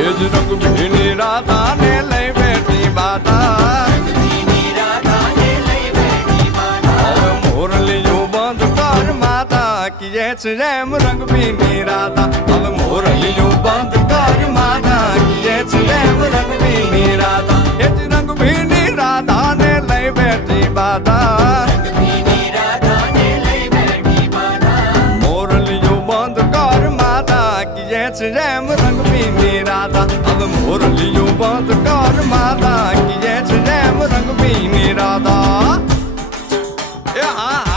એ જ રંગ ભીની રાધાને લઈ બેઠી બાધા મોરલીયું બંધ કર માતા કીએ છે એમ રંગ ભીની રાધા હવે મોરલીયું બંધ કર માતા કીએ છે એમ રંગ ભીની રાધા એ જ રંગ ભીની રાધાને લઈ બેઠી બાધા મોરલીયું બંધ કર માતા કીએ છે એમ રંગ ભીની રાધા હવે મોરલીયું બંધ કર માતા કીએ છે એમ રંગ ભીની રાધા. Yeah.